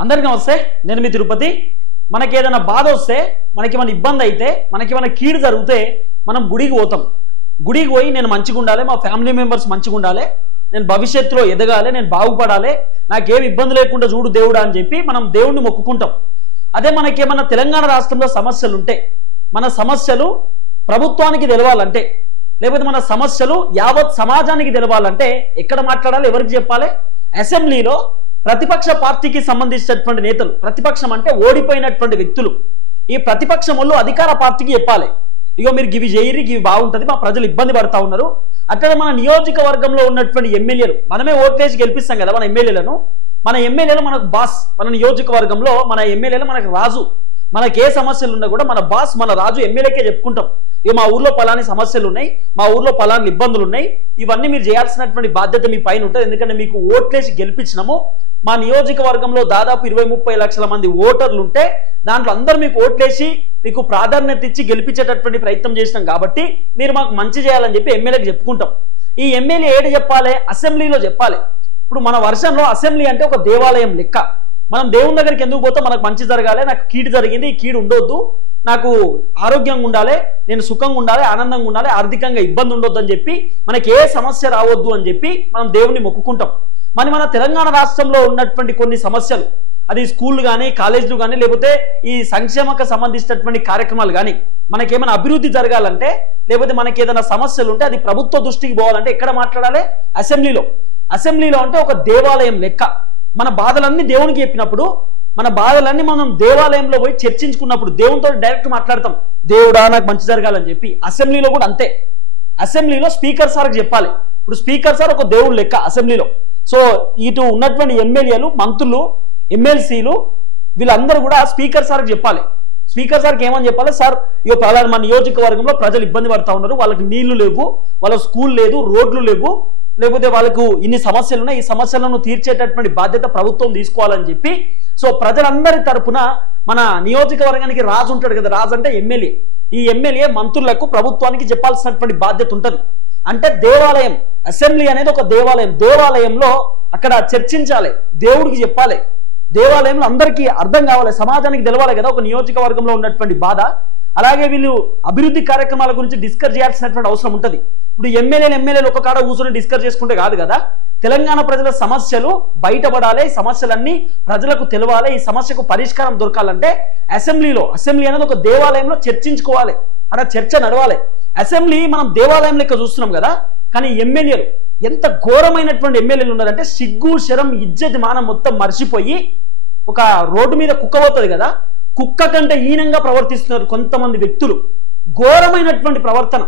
అందరికీ నమస్తే, నేను మీ తిరుపతి. మనకి ఏదైనా బాధ వస్తే, మనకి ఏమైనా ఇబ్బంది అయితే, మనకి ఏమైనా కీడు జరిగితే మనం గుడికి పోతాం. గుడికి పోయి నేను మంచిగా ఉండాలి, మా ఫ్యామిలీ మెంబర్స్ మంచిగా ఉండాలి, నేను భవిష్యత్తులో ఎదగాలి, నేను బాగుపడాలి, నాకేం ఇబ్బంది లేకుండా చూడు దేవుడా అని చెప్పి మనం దేవుడిని మొక్కుకుంటాం. అదే మనకేమన్నా తెలంగాణ రాష్ట్రంలో సమస్యలు ఉంటే, మన సమస్యలు ప్రభుత్వానికి తెలవాలంటే, లేకపోతే మన సమస్యలు యావత్ సమాజానికి తెలవాలంటే ఎక్కడ మాట్లాడాలి, ఎవరికి చెప్పాలి? అసెంబ్లీలో ప్రతిపక్ష పార్టీకి సంబంధించినటువంటి నేతలు, ప్రతిపక్షం అంటే ఓడిపోయినటువంటి వ్యక్తులు, ఈ ప్రతిపక్షం వాళ్ళు అధికార పార్టీకి చెప్పాలి, ఇగో మీరు గివి చేయరి, గివి బాగుంటుంది, మా ప్రజలు ఇబ్బంది పడతా ఉన్నారు. అట్లనే మన నియోజకవర్గంలో ఉన్నటువంటి ఎమ్మెల్యేలు, మనమే ఓట్లేసి గెలిపిస్తాం కదా మన ఎమ్మెల్యేలను, మన ఎమ్మెల్యేలు మనకు బాస్, మన నియోజకవర్గంలో మన ఎమ్మెల్యేలు మనకు రాజు. మనకి ఏ సమస్యలు ఉన్నా కూడా మన బాస్, మన రాజు ఎమ్మెల్యేకే చెప్పుకుంటాం. ఇక మా ఊర్లో పలాని సమస్యలు ఉన్నాయి, మా ఊర్లో పలాని ఇబ్బందులు ఉన్నాయి, ఇవన్నీ మీరు చేయాల్సినటువంటి బాధ్యత మీ పైన ఉంటుంది. ఎందుకంటే మీకు ఓట్లేసి గెలిపించినాము. మా నియోజకవర్గంలో దాదాపు 20-30 లక్షల మంది ఓటర్లు ఉంటే దాంట్లో అందరూ మీకు ఓట్లేసి మీకు ప్రాధాన్యత ఇచ్చి గెలిపించేటటువంటి ప్రయత్నం చేసినాం కాబట్టి మీరు మాకు మంచి చేయాలని చెప్పి ఎమ్మెల్యేకి చెప్పుకుంటాం. ఈ ఎమ్మెల్యే ఏడు చెప్పాలి? అసెంబ్లీలో చెప్పాలి. ఇప్పుడు మన వర్షంలో అసెంబ్లీ అంటే ఒక దేవాలయం లెక్క. మనం దేవుని దగ్గరికి ఎందుకు పోతాం? మనకు మంచి జరగాలి, నాకు కీడు జరిగింది, ఈ కీడు ఉండొద్దు, నాకు ఆరోగ్యంగా ఉండాలి, నేను సుఖంగా ఉండాలి, ఆనందంగా ఉండాలి, ఆర్థికంగా ఇబ్బంది ఉండొద్దు అని చెప్పి, మనకి ఏ సమస్య రావద్దు అని చెప్పి మనం దేవుణ్ణి మొక్కుకుంటాం. మన తెలంగాణ రాష్ట్రంలో ఉన్నటువంటి కొన్ని సమస్యలు, అది స్కూళ్ళు కానీ, కాలేజీలు కానీ, లేకపోతే ఈ సంక్షేమకు సంబంధించినటువంటి కార్యక్రమాలు కానీ, మనకేమైనా అభివృద్ధి జరగాలంటే, లేకపోతే మనకి ఏదైనా సమస్యలు ఉంటే అది ప్రభుత్వ దృష్టికి పోవాలంటే ఎక్కడ మాట్లాడాలి? అసెంబ్లీలో. అసెంబ్లీలో అంటే ఒక దేవాలయం లెక్క. మన బాధలన్నీ దేవునికి చెప్పినప్పుడు, మన బాధలన్నీ మనం దేవాలయంలో పోయి చర్చించుకున్నప్పుడు దేవునితో డైరెక్ట్ మాట్లాడతాం, దేవుడా నాకు మంచి జరగాలని చెప్పి. అసెంబ్లీలో కూడా అంతే. అసెంబ్లీలో స్పీకర్ సార్కి చెప్పాలి. ఇప్పుడు స్పీకర్ సార్ ఒక దేవుడు లెక్క అసెంబ్లీలో. సో ఇటు ఉన్నటువంటి ఎమ్మెల్యేలు, మంత్రులు, ఎమ్మెల్సీలు వీళ్ళందరూ కూడా స్పీకర్ సార్కి చెప్పాలి. స్పీకర్ సార్కి ఏమని చెప్పాలి? సార్ ఇక పలానా మన నియోజకవర్గంలో ప్రజలు ఇబ్బంది పడతా ఉన్నారు, వాళ్ళకి నీళ్లు లేవు, వాళ్ళ స్కూల్ లేదు, రోడ్లు లేవు, లేకపోతే వాళ్ళకు ఇన్ని సమస్యలు ఉన్నాయి, ఈ సమస్యలను తీర్చేటటువంటి బాధ్యత ప్రభుత్వం తీసుకోవాలని చెప్పి, సో ప్రజలందరి తరపున మన నియోజకవర్గానికి రాజు ఉంటాడు కదా, రాజు అంటే ఎమ్మెల్యే. ఈ ఎమ్మెల్యే మంత్రులకు, ప్రభుత్వానికి చెప్పాల్సినటువంటి బాధ్యత ఉంటుంది. అంటే దేవాలయం, అసెంబ్లీ అనేది ఒక దేవాలయం. దేవాలయంలో అక్కడ చర్చించాలి, దేవుడికి చెప్పాలి, దేవాలయంలో అందరికీ అర్థం కావాలి, సమాజానికి తెలవాలి కదా ఒక నియోజకవర్గంలో ఉన్నటువంటి బాధ. అలాగే వీళ్ళు అభివృద్ధి కార్యక్రమాల గురించి డిస్కస్ చేయాల్సినటువంటి అవసరం ఉంటుంది. ఇప్పుడు ఎమ్మెల్యేలు ఒక కాడ కూర్చొని డిస్కస్ చేసుకుంటే కాదు కదా. తెలంగాణ ప్రజల సమస్యలు బయటపడాలి, ఈ సమస్యలన్నీ ప్రజలకు తెలవాలి, ఈ సమస్యకు పరిష్కారం దొరకాలంటే అసెంబ్లీలో, అసెంబ్లీ అనేది ఒక దేవాలయంలో చర్చించుకోవాలి, అక్కడ చర్చ నడవాలి. అసెంబ్లీ మనం దేవాలయం లెక్క చూస్తున్నాం కదా, కానీ ఎమ్మెల్యేలు ఎంత ఘోరమైనటువంటి ఎమ్మెల్యేలు ఉన్నారంటే, సిగ్గు, శరం, ఇజ్జత్, మానం మొత్తం మర్చిపోయి, ఒక రోడ్డు మీద కుక్క పోతుంది కదా, కుక్క కంటే హీనంగా ప్రవర్తిస్తున్నారు కొంతమంది వ్యక్తులు. ఘోరమైనటువంటి ప్రవర్తన.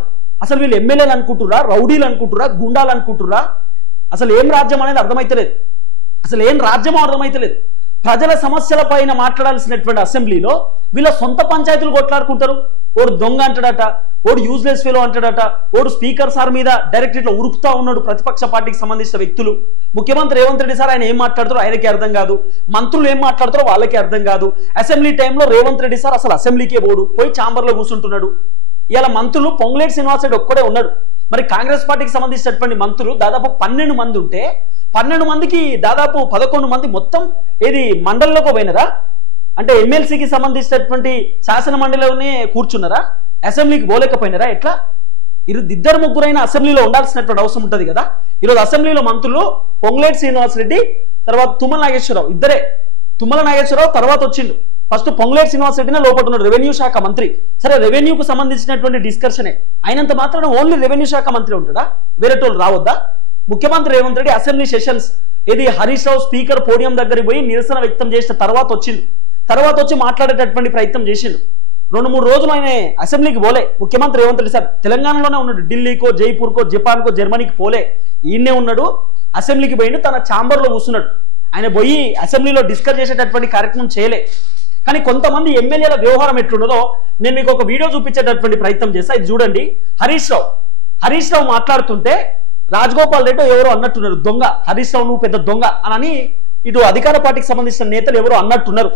అసలు వీళ్ళు ఎమ్మెల్యేలు అనుకుంటురా, రౌడీలు అనుకుంటురా, గుండాలు అనుకుంటురా? అసలు ఏం రాజ్యం అనేది అర్థమైతలేదు, అసలు ఏం రాజ్యమో అర్థమైతలేదు. ప్రజల సమస్యల పైన మాట్లాడాల్సినటువంటి అసెంబ్లీలో వీళ్ళ సొంత పంచాయతీలు కొట్లాడుకుంటారు. ఓడు దొంగ అంటాడట, ఓడు యూజ్లెస్ ఫెలో అంటాడట, ఓడు స్పీకర్ సార్ మీద డైరెక్ట్ ఇట్లా ఉరుకుతా ఉన్నాడు ప్రతిపక్ష పార్టీకి సంబంధించిన వ్యక్తులు. ముఖ్యమంత్రి రేవంత్ రెడ్డి సార్ ఆయన ఏం మాట్లాడతారో ఆయనకి అర్థం కాదు, మంత్రులు ఏం మాట్లాడతారో వాళ్ళకి అర్థం కాదు. అసెంబ్లీ టైంలో రేవంత్ రెడ్డి సార్ అసలు అసెంబ్లీకే పోడు, పోయి ఛాంబర్లో కూర్చుంటున్నాడు. ఇలా మంత్రులు పొంగులేటి శ్రీనివాస్ రెడ్డి ఒక్కడే ఉన్నాడు. మరి కాంగ్రెస్ పార్టీకి సంబంధించినటువంటి మంత్రులు దాదాపు 12 మంది ఉంటే 12 మందికి దాదాపు 11 మంది మొత్తం ఏది మండలిలోకి పోయినరా? అంటే ఎమ్మెల్సీకి సంబంధించినటువంటి శాసన మండలిలోనే కూర్చున్నారా? అసెంబ్లీకి పోలేకపోయినారా? ఎట్లా? ఇద్దరు ముగ్గురైనా అసెంబ్లీలో ఉండాల్సినటువంటి అవసరం ఉంటుంది కదా. ఈరోజు అసెంబ్లీలో మంత్రులు పొంగులేటి శ్రీనివాస్ రెడ్డి, తర్వాత తుమ్మల నాగేశ్వరరావు, ఇద్దరే. తుమ్మల నాగేశ్వరరావు తర్వాత వచ్చిండు. ఫస్ట్ పొంగులేటి శ్రీనివాస్ రెడ్డినే లోపల ఉన్నాడు, రెవెన్యూ శాఖ మంత్రి. సరే, రెవెన్యూకు సంబంధించినటువంటి డిస్కషనే అయినంత మాత్రం ఓన్లీ రెవెన్యూ శాఖ మంత్రి ఉంటాడా? వేరే టోళ్ళు రావద్దా? ముఖ్యమంత్రి రేవంత్ రెడ్డి అసెంబ్లీ సెషన్స్ ఇది హరీష్ రావు స్పీకర్ పోడియం దగ్గరికి పోయి నిరసన వ్యక్తం చేసిన తర్వాత వచ్చిండు. తర్వాత వచ్చి మాట్లాడేటటువంటి ప్రయత్నం చేసిండు. 2-3 రోజులు ఆయన అసెంబ్లీకి పోలే ముఖ్యమంత్రి రేవంత్ రెడ్డి సార్. తెలంగాణలోనే ఉన్నాడు, ఢిల్లీకో, జైపూర్కో, జపాన్కో, జర్మనీకి పోలే, ఈయనే ఉన్నాడు. అసెంబ్లీకి పోయిండు, తన ఛాంబర్లో కూర్చున్నాడు. ఆయన పోయి అసెంబ్లీలో డిస్కస్ చేసేటటువంటి కార్యక్రమం చేయలే. కానీ కొంతమంది ఎమ్మెల్యేల వ్యవహారం ఎట్లున్నదో నేను మీకు ఒక వీడియో చూపించేటటువంటి ప్రయత్నం చేస్తా. ఇది చూడండి. హరీష్ రావు మాట్లాడుతుంటే రాజగోపాల్ రెడ్డి ఎవరో అన్నట్టున్నారు, దొంగ హరీష్ రావు నువ్వు పెద్ద దొంగ అని ఇటు అధికార పార్టీకి సంబంధించిన నేతలు ఎవరో అన్నట్టున్నారు.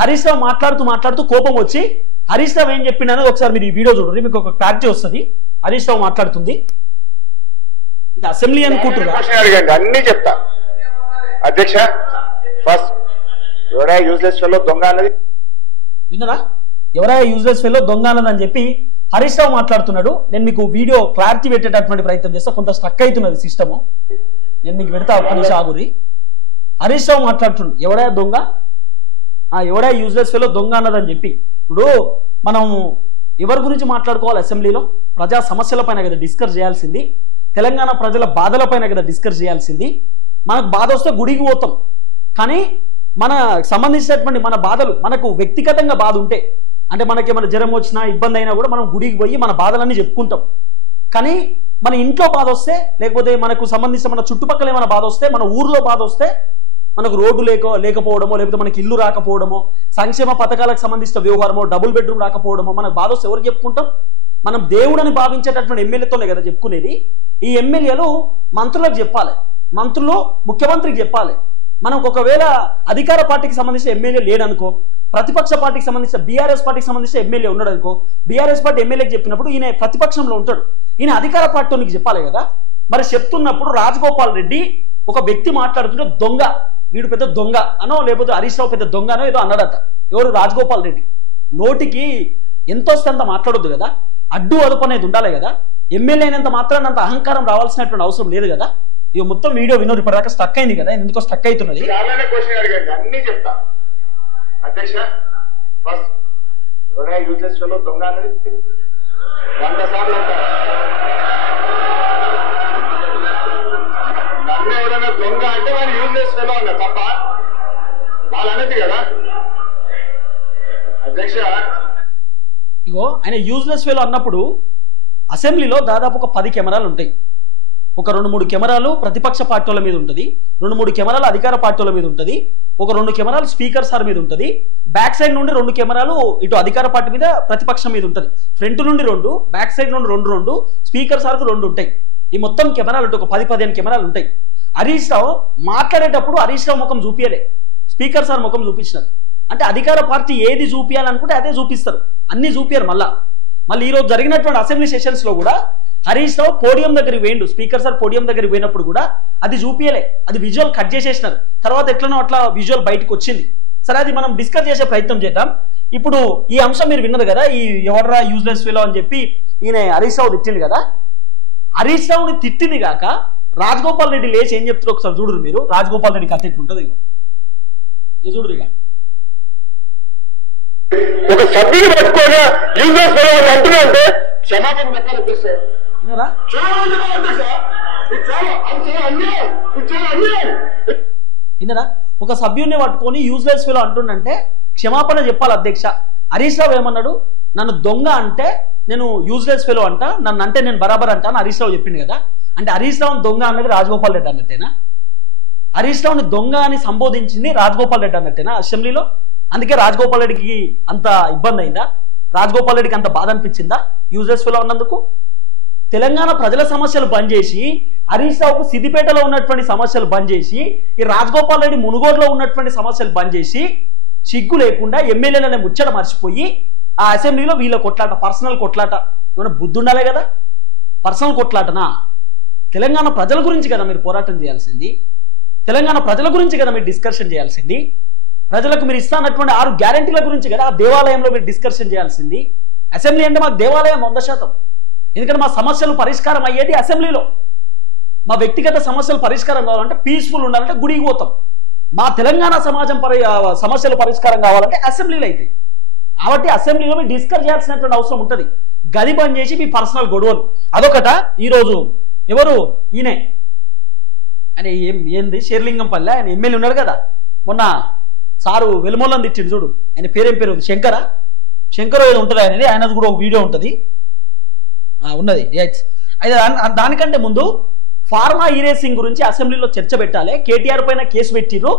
హరీష్ రావు మాట్లాడుతూ కోపం వచ్చి హరీష్ రావు ఏం చెప్పినానో ఒకసారి మీరు ఈ వీడియో చూడండి, మీకు ఒక క్లారిటీ వస్తుంది. హరీష్ రావు మాట్లాడుతుంది. ఇది అసెంబ్లీ అనుకుంటున్నా, అన్ని చెప్తా అధ్యక్ష. ఫస్ట్ ఎవరా యూజ్లెస్ ఫెలో దొంగ అన్నది విన్నారా? ఎవరా యూజ్లెస్ ఫెలో దొంగ అన్నదని చెప్పి హరీష్ రావు మాట్లాడుతున్నాడు. నేను మీకు వీడియో క్లారిటీ పెట్టేటటువంటి ప్రయత్నం చేస్తా. కొంత స్టక్ అవుతున్నది సిస్టమ్. నేను మీకు పెడతా ఒక నిమిషం ఆగురి. హరీష్ రావు మాట్లాడుతున్నాడు ఎవడా దొంగ, ఎవడా యూజ్లెస్ ఫెలో దొంగ అన్నదని చెప్పి. ఇప్పుడు మనం ఎవరి గురించి మాట్లాడుకోవాలి? అసెంబ్లీలో ప్రజా సమస్యల పైన కదా డిస్కస్ చేయాల్సింది, తెలంగాణ ప్రజల బాధల పైన కదా డిస్కస్ చేయాల్సింది. మనకు బాధ వస్తే గుడికి పోతాం, కానీ మన సంబంధించినటువంటి మన బాధలు, మనకు వ్యక్తిగతంగా బాధ ఉంటే, అంటే మనకి ఏమైనా జ్వరం వచ్చినా ఇబ్బంది అయినా కూడా మనం గుడికి పోయి మన బాధలన్నీ చెప్పుకుంటాం. కానీ మన ఇంట్లో బాధ వస్తే, లేకపోతే మనకు సంబంధించిన మన చుట్టుపక్కల ఏమైనా బాధ వస్తే, మన ఊర్లో బాధ వస్తే, మనకు రోడ్డు లేకపోవడమో, లేకపోతే మనకి ఇల్లు రాకపోవడమో, సంక్షేమ పథకాలకు సంబంధించిన వ్యవహారమో, డబుల్ బెడ్రూమ్ రాకపోవడమో, మనకు బాధ వస్తే ఎవరు చెప్పుకుంటాం? మనం దేవుడని భావించేటటువంటి ఎమ్మెల్యేతోనే కదా చెప్పుకునేది. ఈ ఎమ్మెల్యేలు మంత్రులకు చెప్పాలి, మంత్రులు ముఖ్యమంత్రికి చెప్పాలి. మనకు ఒకవేళ అధికార పార్టీకి సంబంధించిన ఎమ్మెల్యే లేడనుకో, ప్రతిపక్ష పార్టీకి సంబంధించిన బీఆర్ఎస్ పార్టీకి సంబంధించిన ఎమ్మెల్యే ఉన్నాడు అనుకో, బీఆర్ఎస్ పార్టీ ఎమ్మెల్యేకి చెప్పినప్పుడు ఈయన ప్రతిపక్షంలో ఉంటాడు, ఈయన అధికార పార్టీకి చెప్పాలి కదా. మరి చెప్తున్నప్పుడు రాజగోపాల్ రెడ్డి ఒక వ్యక్తి మాట్లాడుతుంటే దొంగ, వీడు పెద్ద దొంగ అనో, లేకపోతే హరీష్ రావు పెద్ద దొంగ అనో ఏదో అన్నాడట. ఎవరు? రాజగోపాల్ రెడ్డి. నోటికి ఎంతో అంత మాట్లాడొద్దు కదా, అడ్డు అదుపు అనేది ఉండాలి కదా. ఎమ్మెల్యే అయినంత మాత్రాన్ని అంత అహంకారం రావాల్సినటువంటి అవసరం లేదు కదా. ఇక మొత్తం వీడియో వినోద్ ఇప్పటిదాకా స్టక్ అయింది కదా, ఎందుకో స్టక్ అవుతున్నది. అన్ని చెప్తా అధ్యక్ష. ఫస్ట్ ఎవడా యూజ్లెస్ ఫెలో దొంగ అన్నది 100 సార్లు అంటారు. నన్ను ఎవరైనా దొంగ అంటే వాడు యూజ్లెస్ ఫెలో అన్న తప్ప వాళ్ళు అన్నది కదా అధ్యక్ష. ఇగో ఆయన యూజ్లెస్ ఫెలో అన్నప్పుడు అసెంబ్లీలో దాదాపు ఒక 10 కెమెరాలు ఉంటాయి. ఒక 2-3 కెమెరాలు ప్రతిపక్ష పార్టీల మీద ఉంటుంది, 2-3 కెమెరాలు అధికార పార్టీల మీద ఉంటుంది, ఒక 2 కెమెరాలు స్పీకర్ సార్ మీద ఉంటుంది, బ్యాక్ సైడ్ నుండి 2 కెమెరాలు ఇటు అధికార పార్టీ మీద ప్రతిపక్షం మీద ఉంటుంది. ఫ్రంట్ నుండి 2, బ్యాక్ సైడ్ నుండి 2 స్పీకర్ సార్కు 2 ఉంటాయి. ఈ మొత్తం కెమెరాలు ఒక 10-15 కెమెరాలు ఉంటాయి. హరీష్ రావు మాట్లాడేటప్పుడు హరీష్ రావు ముఖం చూపించలే, స్పీకర్ సార్ ముఖం చూపించినారు. అంటే అధికార పార్టీ ఏది చూపించాలనుకుంటే అదే చూపిస్తారు, అన్ని చూపించారు. మళ్ళీ ఈరోజు జరిగినటువంటి అసెంబ్లీ సెషన్స్ లో కూడా హరీష్ రావు పోడియం దగ్గరికి పోయిండు, స్పీకర్ సార్ పోడియం దగ్గరికి పోయినప్పుడు కూడా అది చూపించలే, అది విజువల్ కట్ చేసేసినారు. తర్వాత ఎట్లనో అట్లా విజువల్ బయటకు వచ్చింది. సరే, అది మనం డిస్కస్ చేసే ప్రయత్నం చేద్దాం. ఇప్పుడు ఈ అంశం మీరు విన్నది కదా, ఈ ఎవర్రా యూజ్లెస్ ఫెలో అని చెప్పి ఈయన హరీష్ రావు తిట్టింది కదా. హరీష్ రావుని తిట్టింది కాక రాజగోపాల్ రెడ్డి లేచి ఏం చెప్తారు ఒకసారి చూడరు మీరు. రాజగోపాల్ రెడ్డి కథ ఎట్లుంటుంది ఇక చూడరు. ఇక ఒక సభ్యుడు పట్టుకొని యూజ్లెస్ ఫెలో అని అంటున్నారంటే క్షమాపణ చెప్పాలి. విన్నరా? ఒక సభ్యుడిని పట్టుకొని యూజ్లెస్ ఫెలో అంటుండంటే క్షమాపణ చెప్పాలి అధ్యక్ష. హరీష్ రావు ఏమన్నాడు? నన్ను దొంగ అంటే నేను యూజ్లెస్ ఫెలో అంట, నన్ను అంటే నేను బరాబర్ అంటా అని హరీష్ రావు చెప్పింది కదా. అంటే హరీష్ రావుని దొంగ అన్నది రాజగోపాల్ రెడ్డి అన్నట్టేనా? హరీష్ రావుని దొంగ అని సంబోధించింది రాజగోపాల్ రెడ్డి అన్నట్టేనా అసెంబ్లీలో? అందుకే రాజగోపాల్ రెడ్డికి అంత ఇబ్బంది అయిందా? రాజగోపాల్ రెడ్డికి అంత బాధ అనిపించిందా యూజ్లెస్ ఫెలో ఉన్నందుకు? తెలంగాణ ప్రజల సమస్యలు బంద్ చేసి, హరీష్ రావుకు సిద్దిపేటలో ఉన్నటువంటి సమస్యలు బంద్ చేసి, ఈ రాజగోపాల్ రెడ్డి మునుగోడులో ఉన్నటువంటి సమస్యలు బంద్ చేసి, సిగ్గు లేకుండా ఎమ్మెల్యేలనే ముచ్చట మర్చిపోయి ఆ అసెంబ్లీలో వీళ్ళ కొట్లాట, పర్సనల్ కొట్లాట. ఏమైనా బుద్ధి ఉండాలి కదా. పర్సనల్ కొట్లాటనా? తెలంగాణ ప్రజల గురించి కదా మీరు పోరాటం చేయాల్సింది, తెలంగాణ ప్రజల గురించి కదా మీరు డిస్కషన్ చేయాల్సింది, ప్రజలకు మీరు ఇస్తానటువంటి 6 గ్యారెంటీల గురించి కదా ఆ దేవాలయంలో మీరు డిస్కషన్ చేయాల్సింది. అసెంబ్లీ అంటే మాకు దేవాలయం 100%. ఎందుకంటే మా సమస్యలు పరిష్కారం అయ్యేది అసెంబ్లీలో. మా వ్యక్తిగత సమస్యలు పరిష్కారం కావాలంటే, పీస్ఫుల్ ఉండాలంటే గుడికి పోతాం. మా తెలంగాణ సమాజం సమస్యలు పరిష్కారం కావాలంటే అసెంబ్లీలో అయితే. కాబట్టి అసెంబ్లీలో మీరు డిస్కస్ చేయాల్సినటువంటి అవసరం ఉంటుంది. గది బంద్ చేసి మీ పర్సనల్ గొడవలు అదొకట. ఈరోజు ఎవరు ఈయనే అని ఏంది షేర్లింగంపల్లి ఆయన ఎమ్మెల్యే ఉన్నాడు కదా, మొన్న సారు వెలుమోళ్ళని తిట్టిండు చూడు, ఆయన పేరేం పేరు ఉంది, శంకర ఏదో ఉంటుంది ఆయనది, ఆయనది కూడా ఒక వీడియో ఉంటుంది ఉన్నది. అయితే దానికంటే ముందు ఫార్మా ఈరేసింగ్ గురించి అసెంబ్లీలో చర్చ పెట్టాలి. కేటీఆర్ పైన కేసు పెట్టిర్రు,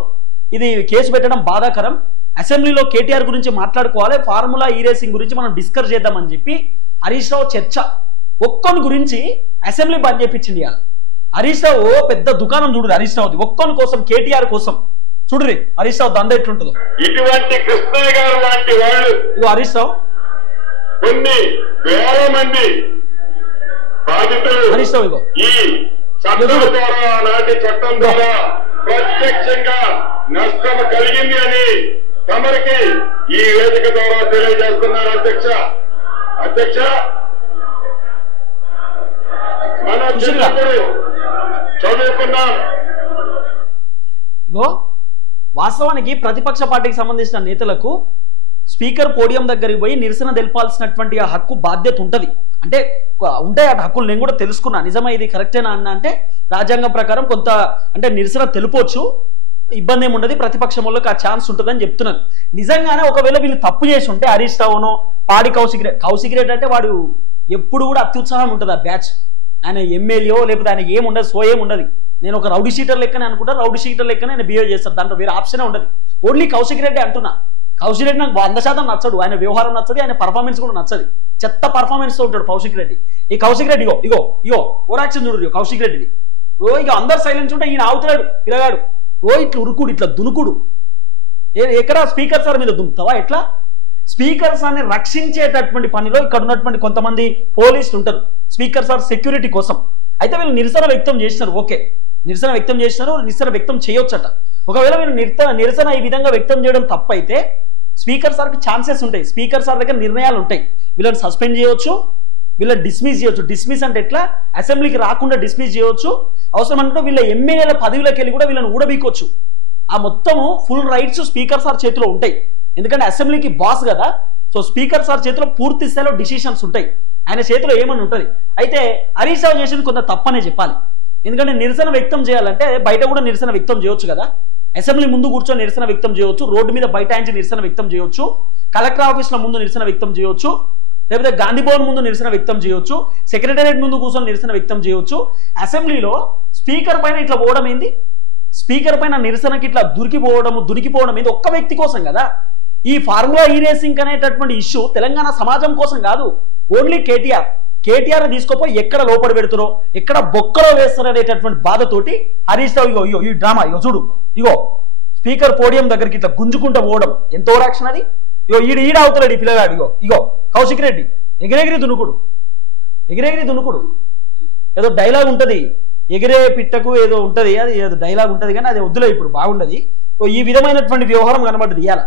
ఇది కేసు పెట్టడం బాధాకరం. అసెంబ్లీలో కేటీఆర్ గురించి మాట్లాడుకోవాలి, ఫార్ములా ఈరేసింగ్ గురించి మనం డిస్కస్ చేద్దామని చెప్పి హరీష్ రావు చర్చ ఒక్కొని గురించి అసెంబ్లీ బంద్ చేయించింది. హరీష్ రావు పెద్ద దుకాణం చూడు హరీష్ రావుది, ఒక్కొని కోసం, కేటీఆర్ కోసం. చూడురి హరీష్ రావు దండ ఎట్లుంటుందో. ఇటువంటి కృష్ణయ్య గారు లాంటి వాళ్ళు ఇగో హరీష్ రావు కొన్ని వేల మంది బాధితులు హరీష్ రావు ఇగో ఈ చట్టం ద్వారా, నాటి చట్టం ద్వారా ప్రత్యక్షంగా నష్టం కలిగింది అని తమరికి ఈ వేదిక ద్వారా తెలియజేస్తున్నారు. అధ్యక్ష మన చిన్నప్పుడు చదువుకున్నాం. వాస్తవానికి ప్రతిపక్ష పార్టీకి సంబంధించిన నేతలకు స్పీకర్ పోడియం దగ్గరికి పోయి నిరసన తెలపాల్సినటువంటి ఆ హక్కు బాధ్యత ఉంటది. అంటే ఉంటాయి ఆ హక్కులు, నేను కూడా తెలుసుకున్నా. నిజమా ఇది కరెక్టేనా అన్న అంటే రాజ్యాంగం ప్రకారం కొంత అంటే నిరసన తెలుపొచ్చు, ఇబ్బంది ఏమి ఉండదు, ప్రతిపక్షం వాళ్ళకి ఆ ఛాన్స్ ఉంటుందని చెప్తున్నాను. నిజంగానే ఒకవేళ వీళ్ళు తప్పు చేసి ఉంటే హరీష్ రావునో పాడి కౌశిక్ రెడ్డి అంటే వాడు ఎప్పుడు కూడా అత్యుత్సాహం ఉంటుంది ఆ బ్యాచ్. ఆయన ఎమ్మెల్యే లేకపోతే ఆయన ఏముండదు, సో ఏముండదు. నేను ఒక రౌడీ షీటర్ లెక్కనే అనుకుంటా, రౌడీ షీటర్ లెక్కనే ఆయన బిహేవ్ చేస్తాను, దాంట్లో వేరే ఆప్షనే ఉండదు. ఓన్లీ కౌశిక్ రెడ్డి అంటున్నా. కౌశిక్ రెడ్డి నాకు 100% నచ్చడు, ఆయన వ్యవహారం నచ్చదు, ఆయన పర్ఫార్మెన్స్ కూడా నచ్చదు. చెత్త పర్ఫార్మెన్స్ తో ఉంటాడు కౌశిక్ రెడ్డి. ఈ కౌశిక్ రెడ్డి ఇగో ఓరాక్షన్ చూడు కౌశిక్ రెడ్డిది. ఇక అందరు సైలెన్స్ ఉంటే ఈయన ఆవుతాడు పిల్లగాడు. ఇట్లా ఉరుకుడు, ఇట్లా దునుకుడు. ఎక్కడ స్పీకర్ సార్ మీద దుంకుతావా? ఎట్లా స్పీకర్ సార్ని రక్షించేటటువంటి పనిలో ఇక్కడ ఉన్నటువంటి కొంతమంది పోలీసులు ఉంటారు స్పీకర్ సార్ సెక్యూరిటీ కోసం. అయితే వీళ్ళు నిరసన వ్యక్తం చేసినారు, ఓకే నిరసన వ్యక్తం చేసినారు, నిరసన వ్యక్తం చేయొచ్చట. ఒకవేళ వీళ్ళు నిరసన ఈ విధంగా వ్యక్తం చేయడం తప్పైతే స్పీకర్ సార్కి ఛాన్సెస్ ఉంటాయి, స్పీకర్ సార్ దగ్గర నిర్ణయాలు ఉంటాయి. వీళ్ళని సస్పెండ్ చేయొచ్చు, వీళ్ళని డిస్మిస్ చేయొచ్చు. డిస్మిస్ అంటే ఎట్లా, అసెంబ్లీకి రాకుండా డిస్మిస్ చేయొచ్చు. అవసరం అంటే వీళ్ళ ఎమ్మెల్యేల పదవిలోకి వెళ్ళి కూడా వీళ్ళని ఊడబీకొచ్చు. ఆ మొత్తము ఫుల్ రైట్స్ స్పీకర్ సార్ చేతిలో ఉంటాయి. ఎందుకంటే అసెంబ్లీకి బాస్ కదా, సో స్పీకర్ సార్ చేతిలో పూర్తి స్థాయిలో డిసిషన్స్ ఉంటాయి, ఆయన చేతిలో ఏమని ఉంటుంది. అయితే హరీష్ రావు చేసింది కొంత తప్పనే చెప్పాలి. ఎందుకంటే నిరసన వ్యక్తం చేయాలంటే బయట కూడా నిరసన వ్యక్తం చేయొచ్చు కదా, అసెంబ్లీ ముందు కూర్చొని నిరసన వ్యక్తం చేయొచ్చు, రోడ్డు మీద బైఠాయించి నిరసన వ్యక్తం చేయొచ్చు, కలెక్టర్ ఆఫీస్లో ముందు నిరసన వ్యక్తం చేయొచ్చు, లేకపోతే గాంధీ భవన్ ముందు నిరసన వ్యక్తం చేయొచ్చు, సెక్రటేరియట్ ముందు కూర్చొని నిరసన వ్యక్తం చేయొచ్చు. అసెంబ్లీలో స్పీకర్ పైన ఇట్లా పోవడం ఏంది, స్పీకర్ పైన నిరసనకి ఇట్లా దునికిపోవడం ఏంది, ఒక్క వ్యక్తి కోసం కదా. ఈ ఫార్ములా ఈ రేసింగ్ అనేటటువంటి ఇష్యూ తెలంగాణ సమాజం కోసం కాదు, ఓన్లీ కేటీఆర్ తీసుకోపోయి ఎక్కడ లోపడి పెడుతురో, ఎక్కడ బొక్కలో వేస్తారో అనేటటువంటి బాధతోటి హరీష్ రావు ఈ డ్రామా చూడు. స్పీకర్ పోడియం దగ్గరికి ఇట్లా గుంజుకుంటూ పోవడం ఎంత ఓవరాక్షన్ అది. ఈడ అవుతాడు ఈ పిల్లగాడు. కౌశిక్ రెడ్డి ఎగిరెగిరి దునుకుడు. ఏదో డైలాగ్ ఉంటది, ఎగిరే పిట్టకు ఏదో ఉంటది, అది ఏదో డైలాగ్ ఉంటది కానీ అది వద్దులే, ఇప్పుడు బాగుండదు. ఈ విధమైనటువంటి వ్యవహారం కనబడ్డది ఇవాళ.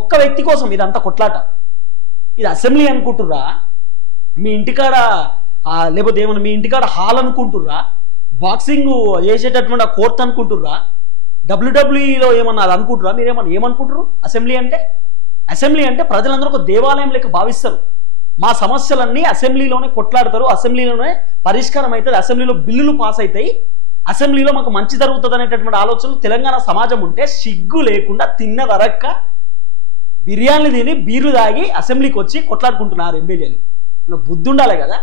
ఒక్క వ్యక్తి కోసం ఇదంతా కొట్లాట. ఇది అసెంబ్లీ అనుకుంటుర్రా, మీ ఇంటికాడ లేకపోతే ఏమన్నా మీ ఇంటికాడ హాల్ అనుకుంటుర్రా, బాక్సింగ్ చేసేటటువంటి ఆ కోర్ట్ అనుకుంటుర్రా, WWEలో ఏమన్నా అది అనుకుంటురా, మీరేమన్నా ఏమనుకుంటారు? అసెంబ్లీ అంటే ప్రజలందరూ ఒక దేవాలయం లెక్క భావిస్తారు. మా సమస్యలన్నీ అసెంబ్లీలోనే కొట్లాడతారు, అసెంబ్లీలోనే పరిష్కారం అవుతుంది, అసెంబ్లీలో బిల్లులు పాస్ అవుతాయి, అసెంబ్లీలో మాకు మంచి జరుగుతుంది అనేటటువంటి ఆలోచనలు తెలంగాణ సమాజం ఉంటే సిగ్గు లేకుండా తిన్నదరక్క బిర్యానీలు తిని బీర్లు తాగి అసెంబ్లీకి వచ్చి కొట్లాడుకుంటున్నారు ఎమ్మెల్యేలు. బుద్ధి ఉండాలి కదా.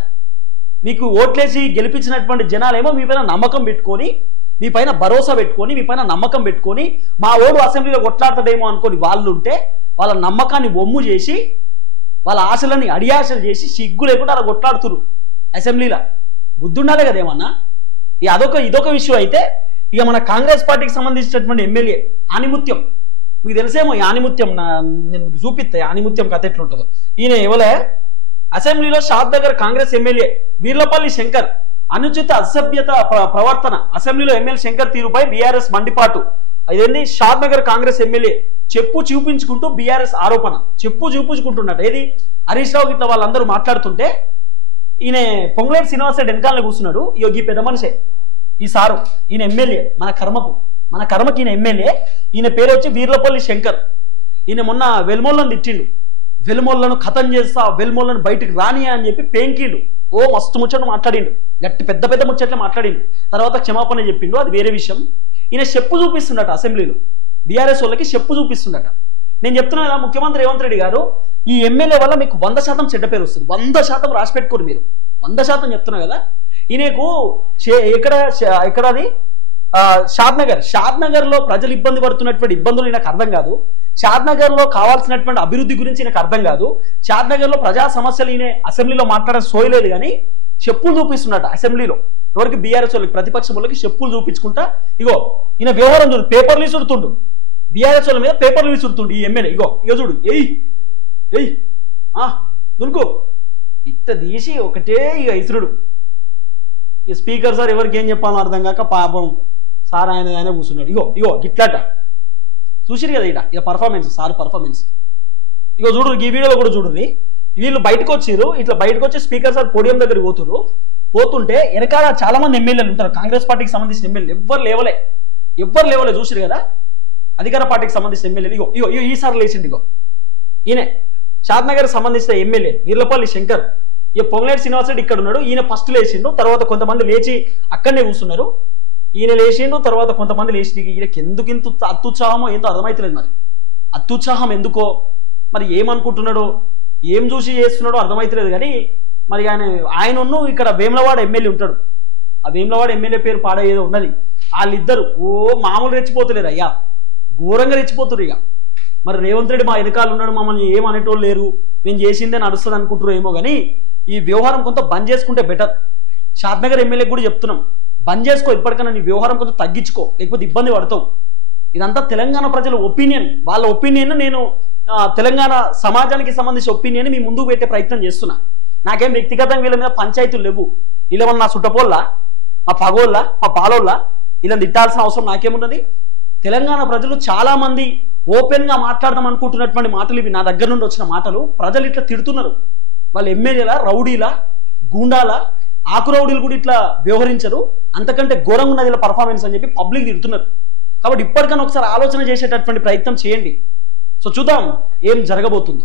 మీకు ఓట్లేసి గెలిపించినటువంటి జనాలేమో మీ పైన నమ్మకం పెట్టుకొని, మీ పైన భరోసా పెట్టుకొని, మీ పైన నమ్మకం పెట్టుకొని మా ఓడు అసెంబ్లీలో కొట్లాడతాడేమో అనుకొని వాళ్ళు ఉంటే వాళ్ళ నమ్మకాన్ని ఒమ్ము చేసి వాళ్ళ ఆశలని అడియాశలు చేసి సిగ్గు లేకుండా అలా కొట్లాడుతున్నారు అసెంబ్లీలో. బుద్ధి ఉండాలి కదా ఏమన్నా. ఇదొక విషయం. అయితే ఇక మన కాంగ్రెస్ పార్టీకి సంబంధించినటువంటి ఎమ్మెల్యే ఆనిముత్యం, మీకు తెలిసేమో ఈ ఆనిముత్యం, నేను చూపిస్తా ఆనిముత్యం కథ ఎట్లుంటుందో. ఈయన ఎవలే అసెంబ్లీలో షాద్ నగర్ కాంగ్రెస్ ఎమ్మెల్యే వీర్లపల్లి శంకర్ అనుచిత అసభ్యత ప్రవర్తన, అసెంబ్లీలో ఎమ్మెల్యే శంకర్ తీరుపై బీఆర్ఎస్ మండిపాటు. ఇదేంది, షాద్ నగర్ కాంగ్రెస్ ఎమ్మెల్యే చెప్పు చూపించుకుంటూ బీఆర్ఎస్ ఆరోపణ, చెప్పు చూపించుకుంటున్నట్టు. ఏది హరీష్ రావు ఇట్లా వాళ్ళందరూ మాట్లాడుతుంటే ఈయన పొంగులేటి శ్రీనివాసరెడ్డి వెనకాలనే కూర్చున్నాడు. ఈ పెద్ద మనిషే ఈ సారు, ఈయన ఎమ్మెల్యే, మన కర్మకి ఈయన ఎమ్మెల్యే. ఈయన పేరు వచ్చి వీర్లపల్లి శంకర్. ఈయన మొన్న వెల్మోళ్ళను తిట్టిండు, వెల్మోళ్ళను ఖతం చేస్తా, వెల్మోళ్ళను బయటకు రాని అని చెప్పి పెంకిండు. మస్తు ముచ్చట్లు మాట్లాడిండు, గట్టి పెద్ద ముచ్చట్లు మాట్లాడిండు. తర్వాత క్షమాపణ చెప్పిండు, అది వేరే విషయం. ఈయన చెప్పు చూపిస్తుండట అసెంబ్లీలో, బీఆర్ఎస్ వాళ్ళకి చెప్పు చూపిస్తుండట. నేను చెప్తున్నా కదా, ముఖ్యమంత్రి రేవంత్ రెడ్డి గారు ఈ ఎమ్మెల్యే వల్ల మీకు 100% చెడ్డ పేరు వస్తుంది, 100% రాసి పెట్టుకోరు మీరు, 100% చెప్తున్నా కదా. ఈయనకు ఎక్కడది షాద్ నగర్ లో ప్రజలు ఇబ్బంది పడుతున్నటువంటి ఇబ్బందులు ఈయనకు అర్థం కాదు, షాద్ నగర్ లో కావాల్సినటువంటి అభివృద్ధి గురించి ఈయనకు అర్థం కాదు, షాద్ నగర్ లో ప్రజా సమస్యలు ఈయన అసెంబ్లీలో మాట్లాడే సోయలేదు. కానీ చెప్పులు చూపిస్తున్నట్టు అసెంబ్లీలో ఎవరికి, బీఆర్ఎస్ వాళ్ళకి, ప్రతిపక్షం వాళ్ళకి చెప్పులు చూపించుకుంటా. ఈయన వ్యవహారం చూడు, పేపర్లు విసురుతుండు, బీఆర్ఎస్ వాళ్ళ మీద పేపర్లు విసురుతుండు ఈ ఎమ్మెల్యే. చూడు, దునుకో ఇట్ట తీసి ఒకటే ఇసురుడు. ఈ స్పీకర్ సార్ ఎవరికి ఏం చెప్పాలో అర్థం కాక పాపం సార్ ఆయన కూర్చున్నాడు. గిట్లాట చూసిరు కదా ఇక పర్ఫార్మెన్స్ సార్ పర్ఫార్మెన్స్. ఇక చూడు ఈ వీడియోలో కూడా చూడండి, వీళ్ళు బయటకు వచ్చిర్రు, ఇట్లా బయటకు వచ్చి స్పీకర్ సార్ పోడియం దగ్గరికి పోతుంటే వెనకాల చాలా మంది ఎమ్మెల్యేలు ఉంటారు, కాంగ్రెస్ పార్టీకి సంబంధించిన ఎమ్మెల్యేలు ఎవ్వరు లేవలే చూసిరు కదా, అధికార పార్టీకి సంబంధించిన ఎమ్మెల్యేలు. ఇగో ఈసారి లేచిండి, ఇగో ఈయన షాద్నగర్ సంబంధించిన ఎమ్మెల్యే వీర్లపల్లి శంకర్. ఇక పొంగులేటి శ్రీనివాసరెడ్డి ఇక్కడ ఉన్నాడు, ఈయన ఫస్ట్ లేచిండు, తర్వాత కొంతమంది లేచి అక్కడనే కూర్చున్నారు. ఈయన లేచిండు, తర్వాత కొంతమంది లేచి ఈయనకి ఎందుకు ఇంత అత్యుత్సాహమో ఏందో అర్థమైతలేదు. మరి అత్యుత్సాహం ఎందుకో, మరి ఏమనుకుంటున్నాడో, ఏం చూసి చేస్తున్నాడో అర్థమైతలేదు. కానీ మరి ఆయనను ఇక్కడ వేములవాడ ఎమ్మెల్యే ఉంటాడు, ఆ వేములవాడ ఎమ్మెల్యే పేరు పాడ ఏదో ఉన్నది, వాళ్ళిద్దరు మామూలు రెచ్చిపోతలేరు అయ్యా, ఘోరంగా రెచ్చిపోతున్నారు. ఇక మరి రేవంత్ రెడ్డి మా వెనకాల ఉన్నాడు, మమ్మల్ని ఏమనేటోళ్ళు లేరు, మేము చేసిందే నడుస్తుంది అనుకుంటారు ఏమో. కానీ ఈ వ్యవహారం కొంత బంద్ చేసుకుంటే బెటర్. షాద్నగర్ ఎమ్మెల్యే కూడా చెప్తున్నాం, బంద్ చేసుకో, ఇప్పటికైనా నీ వ్యవహారం కొంచెం తగ్గించుకో, లేకపోతే ఇబ్బంది పడతావు. ఇదంతా తెలంగాణ ప్రజల ఒపీనియన్, వాళ్ళ ఒపీనియన్ నేను తెలంగాణ సమాజానికి సంబంధించిన ఒపీనియన్ మీ ముందుకు పెట్టే ప్రయత్నం చేస్తున్నా. నాకేం వ్యక్తిగతంగా వీళ్ళ మీద పంచాయతీలు లేవు, వీళ్ళ నా చుట్టపోళ్ళ, మా పగోళ్ళ, మా పాలోళ్ళ, ఇలా తిట్టాల్సిన అవసరం నాకేమున్నది. తెలంగాణ ప్రజలు చాలా మంది ఓపెన్ గా మాట్లాడదాం అనుకుంటున్నటువంటి మాటలు ఇవి, నా దగ్గర నుండి వచ్చిన మాటలు. ప్రజలు ఇట్లా తిడుతున్నారు, వాళ్ళ ఎమ్మెల్యేల రౌడీల గూండాల ఆకు రౌడీలు కూడా ఇట్లా వ్యవహరించరు, అంతకంటే ఘోరంగా ఉన్నది ఇలా పర్ఫార్మెన్స్ అని చెప్పి పబ్లిక్ తిడుతున్నారు. కాబట్టి ఇప్పటికైనా ఒకసారి ఆలోచన చేసేటటువంటి ప్రయత్నం చేయండి. సో చూద్దాం ఏం జరగబోతుంది.